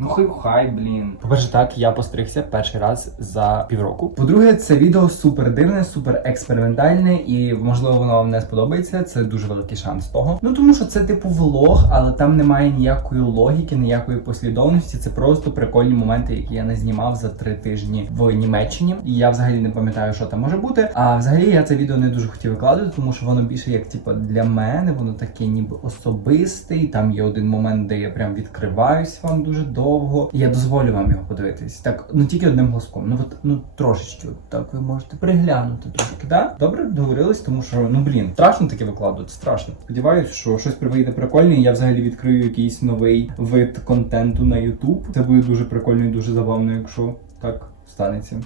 Ну хай хай, блін. По-перше, так, я постригся перший раз за півроку. По-друге, це відео супер дивне, супер експериментальне, і можливо воно вам не сподобається. Це дуже великий шанс того. Ну тому що це типу влог, але там немає ніякої логіки, ніякої послідовності. Це просто прикольні моменти, які я не знімав за три тижні в Німеччині. І я взагалі не пам'ятаю, що там може бути. А взагалі я це відео не дуже хотів викладати, тому що воно більше як типу для мене, воно таке ніби особистий. Там є один момент, де я прям відкриваюсь вам дуже довго. Я дозволю вам його подивитись. Так, ну тільки одним глазком. Ну от ну трошечки, от так ви можете приглянути трошки. Да? Добре, договорились, тому що ну блін, страшно таке викладувати, страшно. Сподіваюсь, що щось вийде прикольне. і Я взагалі відкрию якийсь новий вид контенту на YouTube. Це буде дуже прикольно і дуже забавно, якщо так станеться.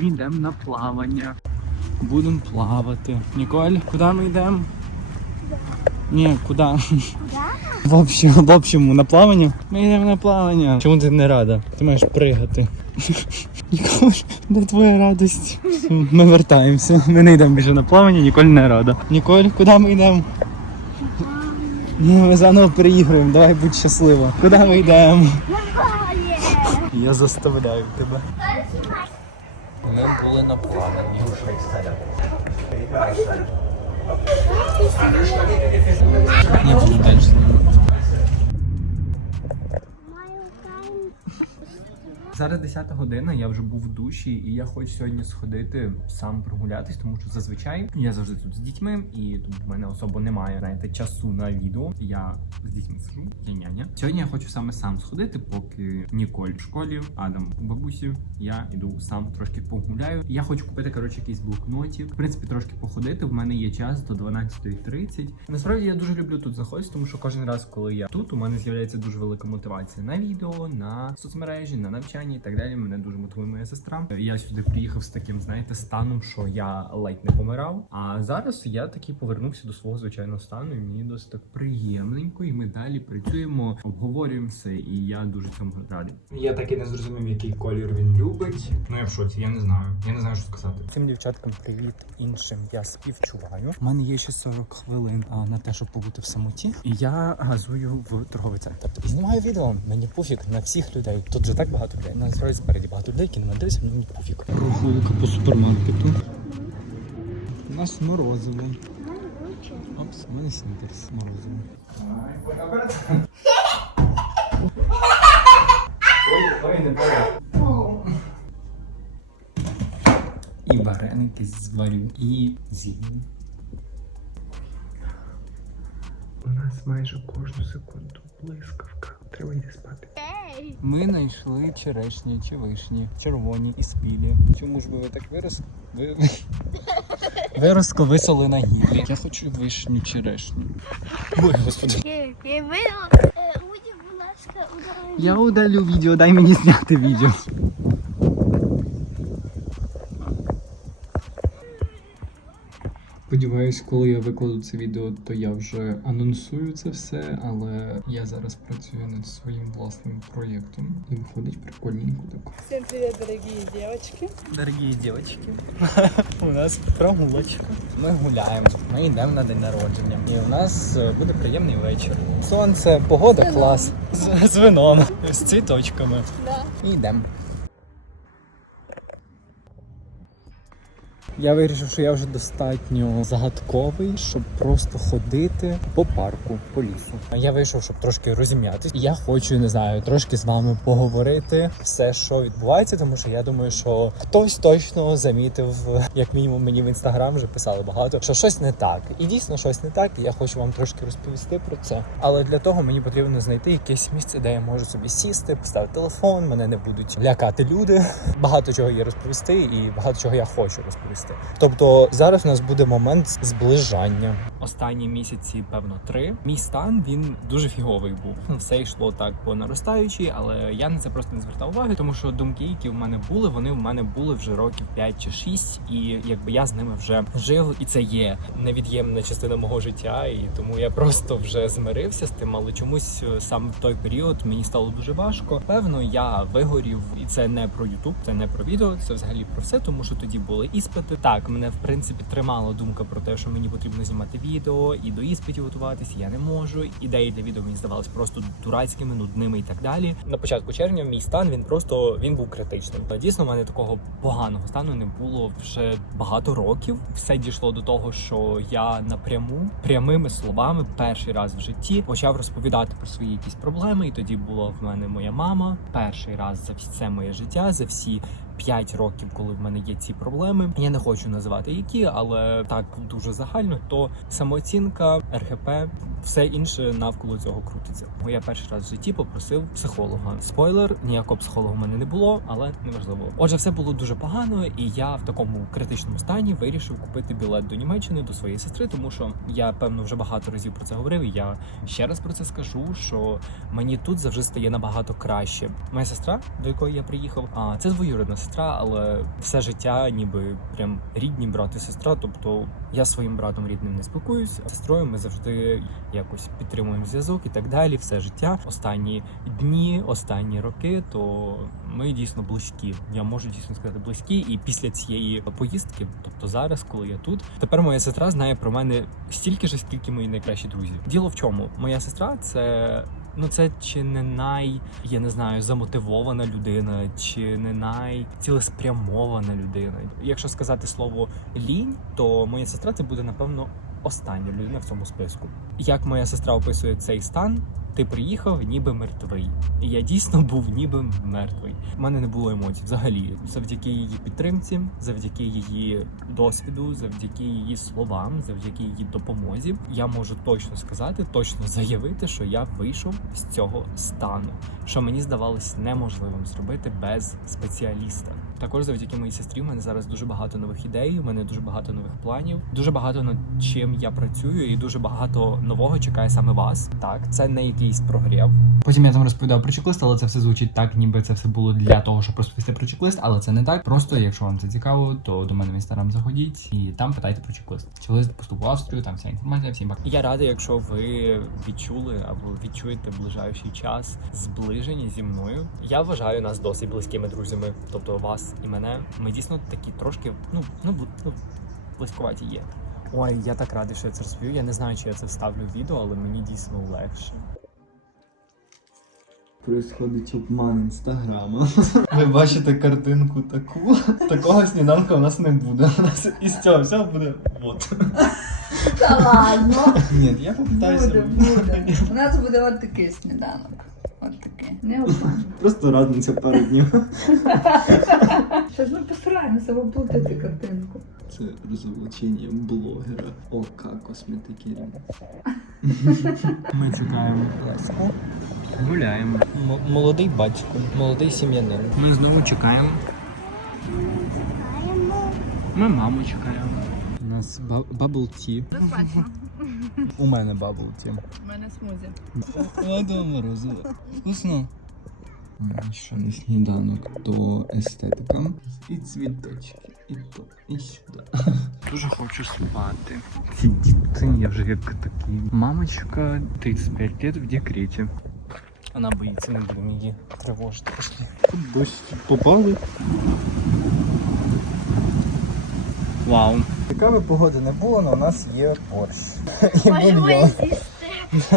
Йдемо на плавання. Будемо плавати. Ніколь, куди ми йдемо? Ні, куди? В общем, в общем, на плавання? Ми йдемо на плавання. Чому ти не рада? Ти маєш пригати. Ніколь, де твоя радість? Ми вертаємося. Ми не йдемо більше на плавання, Ніколь не рада. Ніколь, куди ми йдемо? Ні, ми заново переігруємо, давай будь щаслива. Куди ми йдемо? Я заставляю тебе. Ми були на плаванні. Я буду далі. Зараз 10 година, я вже був в душі, і я хочу сьогодні сходити сам прогулятись, тому що зазвичай я завжди тут з дітьми, і тут в мене особо немає знаєте, часу на відео. Я з дітьми сижу, я няня. Сьогодні я хочу саме сам сходити, поки Ніколь в школі, Адам у бабусі. Я іду сам трошки погуляю. Я хочу купити коротше якийсь блокнотик. В принципі, трошки походити. В мене є час до 12.30. Насправді я дуже люблю тут знаходитися, тому що кожен раз, коли я тут, у мене з'являється дуже велика мотивація на відео, на соцмережі, на навчання і так далі. Мене дуже мотивує моя сестра. Я сюди приїхав з таким, знаєте, станом, що я ледь не помирав. А зараз я таки повернувся до свого звичайного стану, і мені досить так приємненько. І ми далі працюємо, обговорюємо все, і я дуже цьому радий. Я так і не зрозумів, який колір він любить. Ну я в шоці, я не знаю. Я не знаю, що сказати. Цим дівчаткам привіт, іншим я співчуваю. У мене є ще 40 хвилин а, на те, щоб побути в самоті. І я газую в торговий центр. Тобто знімаю відео, мені пофіг на всіх людей. Тут вже так багато людей. Насправді спереді багато людей, які не мене дивляться, мені пофіг. Прогулка по супермаркету. У нас морозиво. Опс, у мене снікерс морозиво. І вареники зварю, і з'їм. У нас майже кожну секунду блискавка. Треба йти спати. Ми знайшли черешні чи вишні, червоні і спілі. Чому ж би ви так виросли? Ви... Виросло висоли на гіллі. Я хочу вишню черешню. Ой, господи. Ударай. Я удалю відео, дай мені зняти відео. Сподіваюсь, коли я викладу це відео, то я вже анонсую це все, але я зараз працюю над своїм власним проєктом і виходить прикольненько так. Всем привет, дорогие девочки. Дорогі дівчатки, у нас прогулочка. Ми гуляємо, ми йдемо на день народження. І у нас е, буде приємний вечір. Сонце, погода клас. З, з вином, з цвіточками. Да. І йдемо. Я вирішив, що я вже достатньо загадковий, щоб просто ходити по парку, по лісу. Я вийшов, щоб трошки розім'ятися. І Я хочу, не знаю, трошки з вами поговорити все, що відбувається, тому що я думаю, що хтось точно замітив, як мінімум мені в інстаграм вже писали багато, що щось не так. І дійсно щось не так. Я хочу вам трошки розповісти про це. Але для того мені потрібно знайти якесь місце, де я можу собі сісти, поставити телефон, мене не будуть лякати люди. Багато чого є розповісти, і багато чого я хочу розповісти. Тобто зараз у нас буде момент зближання. Останні місяці, певно, три. Мій стан він дуже фіговий був. Ну, Все йшло так по наростаючій, але я на це просто не звертав уваги, тому що думки, які в мене були, вони в мене були вже років 5 чи 6, і якби я з ними вже жив, і це є невід'ємна частина мого життя. І тому я просто вже змирився з тим, але чомусь е, саме в той період мені стало дуже важко. Певно, я вигорів, і це не про Ютуб, це не про відео, це взагалі про все, тому що тоді були іспити. Так, мене в принципі тримала думка про те, що мені потрібно знімати відео. Відео, і до іспитів готуватись я не можу. Ідеї для відео мені здавались просто дурацькими, нудними і так далі. На початку червня мій стан він просто він був критичним. Дійсно, в мене такого поганого стану не було вже багато років. Все дійшло до того, що я напряму прямими словами перший раз в житті почав розповідати про свої якісь проблеми. І тоді була в мене моя мама. Перший раз за все моє життя, за всі 5 років, коли в мене є ці проблеми. Я не хочу називати які, але так дуже загально. То самооцінка, РГП, все інше навколо цього крутиться. Бо я перший раз в житті попросив психолога. Спойлер, ніякого психолога в мене не було, але неважливо. Отже, все було дуже погано, і я в такому критичному стані вирішив купити білет до Німеччини до своєї сестри, тому що я певно вже багато разів про це говорив. І я ще раз про це скажу, що мені тут завжди стає набагато краще. Моя сестра, до якої я приїхав, а це двоюрідна сестра, але все життя, ніби прям рідні брат і сестра. Тобто я своїм братом рідним не спілкуюсь, а сестрою ми завжди якось підтримуємо зв'язок і так далі. Все життя, останні дні, останні роки, то ми дійсно близькі. Я можу дійсно сказати близькі. І після цієї поїздки, тобто зараз, коли я тут, тепер моя сестра знає про мене стільки ж, скільки мої найкращі друзі. Діло в чому? Моя сестра це. Ну, це чи не най, я не знаю, замотивована людина, чи не найцілеспрямована людина. Якщо сказати слово лінь, то моя сестра це буде напевно остання людина в цьому списку. Як моя сестра описує цей стан, ти приїхав ніби мертвий. І я дійсно був ніби мертвий. У мене не було емоцій взагалі. Завдяки її підтримці, завдяки її досвіду, завдяки її словам, завдяки її допомозі, я можу точно сказати, точно заявити, що я вийшов з цього стану, що мені здавалось неможливим зробити без спеціаліста. Також завдяки моїй сестрі, в мене зараз дуже багато нових ідей, у мене дуже багато нових планів, дуже багато над чим я працюю, і дуже багато нового чекає саме вас. Так, це не якийсь прогрів. Потім я там розповідав про чек-лист, але це все звучить так, ніби це все було для того, щоб розповісти про чек-лист, але це не так. Просто, якщо вам це цікаво, то до мене в інстаграм заходіть і там питайте про чек-лист. Чек-лист поступу в Австрію, там вся інформація, всім бак. Я радий, якщо ви відчули або відчуєте ближаючий час зближені зі мною. Я вважаю нас досить близькими друзями, тобто вас і мене. Ми дійсно такі трошки, ну ну бл- ну близькуваті є. Ой, я так радий, що я це розповів. Я не знаю, чи я це вставлю в відео, але мені дійсно легше. Происходить обман інстаграма. Ви бачите картинку таку. Такого сніданка у нас не буде. У нас із цього всього буде вот. Та ладно. Ні, я попитаюся. Буде, буде. У нас буде от такий сніданок. От такий. Не обманюй. Просто радниця пару днів. Щось ми постараємося воплотити картинку. Це розоблачення блогера ОК косметики. Ми чекаємо. Гуляємо. молодий батько, молодий сім'янин. Ми знову чекаємо. Ми маму чекаємо. У нас бабл ті. У мене бабл ті. У мене смузі. Ладно, морозиво. Вкусно. Що не сніданок, то естетика. І цвіточки, і то, і сюди. Дуже хочу спати. Ці діти, я вже як такий. Мамочка 35 лет в декреті. Вона боїться, не будемо її тривожити. Тут Дощ попали. Вау. Яка погоди не було, але у нас є борщ. І бульйон.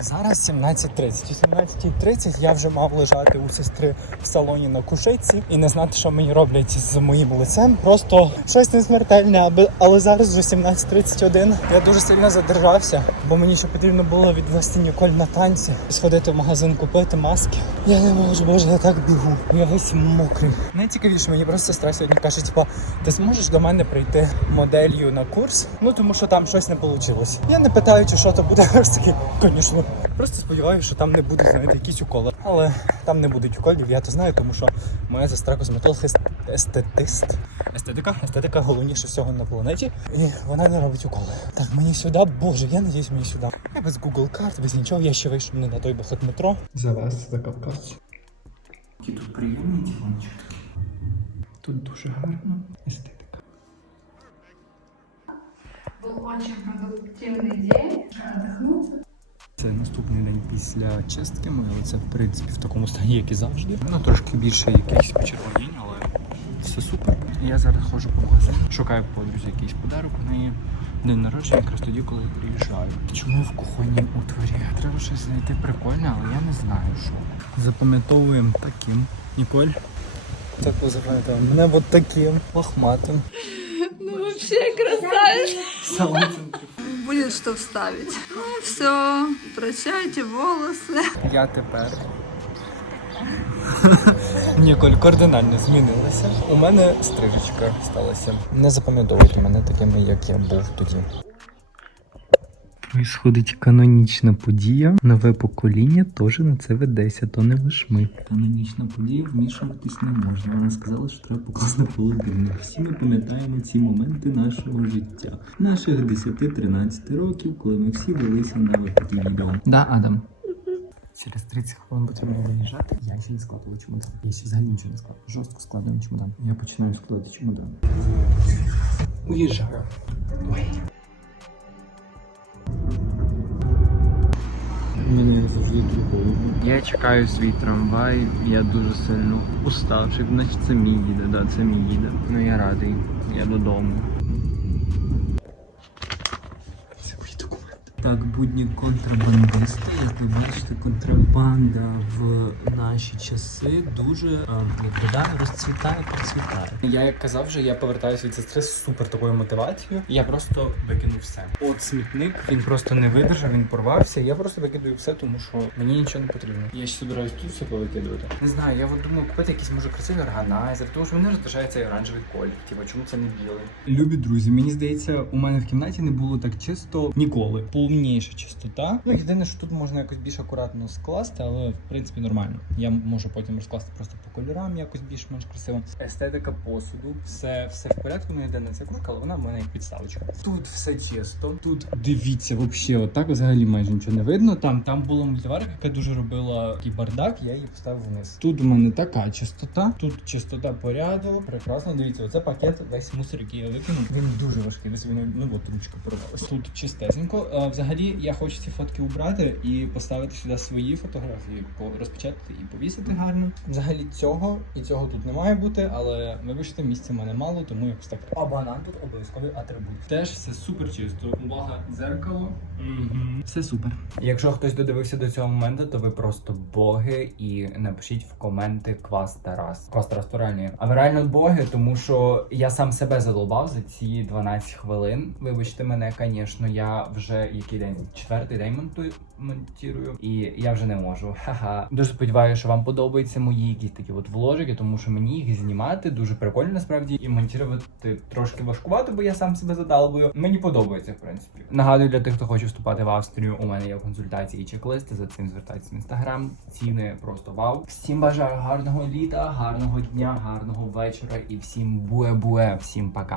Зараз 17.30. О 17.30 я вже мав лежати у сестри в салоні на кушетці і не знати, що мені роблять з моїм лицем. Просто щось не смертельне, аби- але зараз вже 17.31. Я дуже сильно задержався, бо мені ще потрібно було відвести Ніколь на танці, сходити в магазин, купити маски. Я не можу, боже, я так бігу. Я весь мокрий. Найцікавіше, мені просто сестра сьогодні каже, типа, ти зможеш до мене прийти моделлю на курс? Ну тому що там щось не вийшло. Я не питаю, чи що то буде аж таки, звісно. Просто сподіваюся, що там не будуть знаєте, якісь уколи. Але там не будуть уколів, я то знаю, тому що моя сестра косметолог ест- естетист. Естетика, естетика головніше всього на планеті, і вона не робить уколи. Так, мені сюди, боже, я надіюсь, мені сюди. Я без Google карт, без нічого, я ще вийшов не на той бахат метро. Завести за Кавказ. Які тут приємні дівончики. Тут дуже гарно. Естетика. Був дуже продуктивний день. Отдохнути. Це наступний день після чистки. Моє лице, в принципі, в такому стані, як і завжди. Ну, трошки більше якихось почервонінь, але все супер. Я зараз ходжу по магазину, шукаю подрузі якийсь подарок. У неї день народження якраз тоді, коли я приїжджаю. Чому в кухонній утворі? Треба щось знайти прикольне, але я не знаю що. Запам'ятовуємо таким. Ніколь. Так позиваєте мене от таким лохматим. Ну, вообще красавец. Будет что вставить. Ну, все. Прощайте волосы. Я тепер. Ніколь кардинально змінилася. У мене стрижечка сталася. Не запам'ятовуйте мене такими, як я був тоді. Висходить канонічна подія. Нове покоління теж на це ведеться, то не лиш ми. Канонічна подія вмішуватись не можна. Вона сказала, що треба покласти на холодильник. Всі ми пам'ятаємо ці моменти нашого життя, наших 10-13 років, коли ми всі велися на такі відео. Да, Адам. Через 30 хвилин потрібно виїжджати. Я ще не складував чемодан. Я ще взагалі нічого не склав. Жорстко складуємо чемодан. Я починаю складати чемодан. Уїжджаю. Мене Я чекаю свій трамвай, я дуже сильно уставший, значить це мій їде, да, це мій їде. Ну я радий, я додому. Так, будні контрабандисти, як ви бачите, контрабанда в наші часи дуже е, да, розцвітає, процвітає. Я як казав вже, я повертаюся від сестри з супер такою мотивацією. Я просто викинув все. От смітник, він просто не видержав, він порвався. Я просто викидаю все, тому що мені нічого не потрібно. Я ще збираюсь тут все повикидувати. Не знаю, я от думаю купити якийсь може красивий органайзер, тому що мене роздражає цей оранжевий колір. Типа, чому це не білий? Любі друзі, мені здається, у мене в кімнаті не було так чисто ніколи. Повніша чистота. Ну єдине, що тут можна якось більш акуратно скласти, але в принципі нормально. Я можу потім розкласти просто по кольорам, якось більш-менш красиво. Естетика посуду, все, все в порядку. Ну єдине це кружка, але вона в мене як підставочка. Тут все чисто. Тут дивіться, взагалі, отак взагалі майже нічого не видно. Там там була мультиварка, яка дуже робила такий бардак. Я її поставив вниз. Тут у мене така чистота, тут чистота порядок. Прекрасно. Дивіться, оце пакет, весь мусор, який я викинув. Він дуже важкий. Десь він ну от ручка порвалась. Тут чистесенько. Взагалі, я хочу ці фотки убрати і поставити сюди свої фотографії, по- розпечатати і повісити гарно. Взагалі цього і цього тут не має бути, але вибачте, місця в мене мало, тому якось так. А банан тут обов'язковий атрибут. Теж все супер чисто. Увага, дзеркало. Угу. Все супер. Якщо хтось додивився до цього моменту, то ви просто боги і напишіть в коменти квас Тарас. Квас Тарас то реальний. А ви реально боги, тому що я сам себе задолбав за ці 12 хвилин. Вибачте мене, звісно, я вже який день? Четвертий день монтую монтірую, і я вже не можу. Ха-ха. Дуже сподіваюся, що вам подобаються мої якісь такі от вложики, тому що мені їх знімати дуже прикольно насправді і монтувати трошки важкувато, бо я сам себе задалбую. Мені подобається, в принципі. Нагадую для тих, хто хоче вступати в Австрію. У мене є консультації і чек-листи. За цим звертайтесь в інстаграм. Ціни просто вау. Всім бажаю гарного літа, гарного дня, гарного вечора і всім буе-буе. Всім пока.